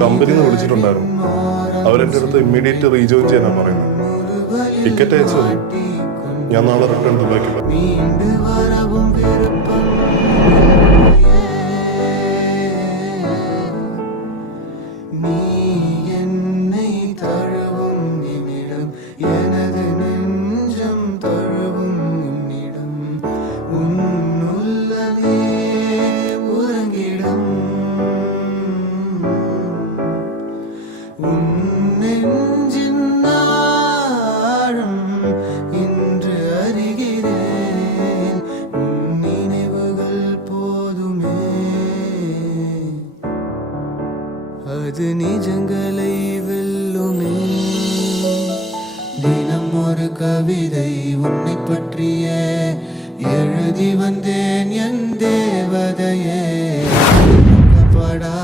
കമ്പനിയിൽ നിന്ന് വിളിച്ചിട്ടുണ്ടായിരുന്നു. അവരെൻ്റെ അടുത്ത് ഇമ്മീഡിയറ്റ് റീജോയിൻ ചെയ്യാനാണ് പറയുന്നത്. ടിക്കറ്റ് അയച്ചു. ഞാൻ നാളെ റിട്ടേൺ ദുബായിക്ക് പോകും. இன்று அறிகிறேன் உன் நினைவுகள் போதுமே. அது நிஜங்களை வெல்லுமே. தினம் ஒரு கவிதை உன்னை பற்றிய எழுதி வந்தேன் என் தேவதையே. படா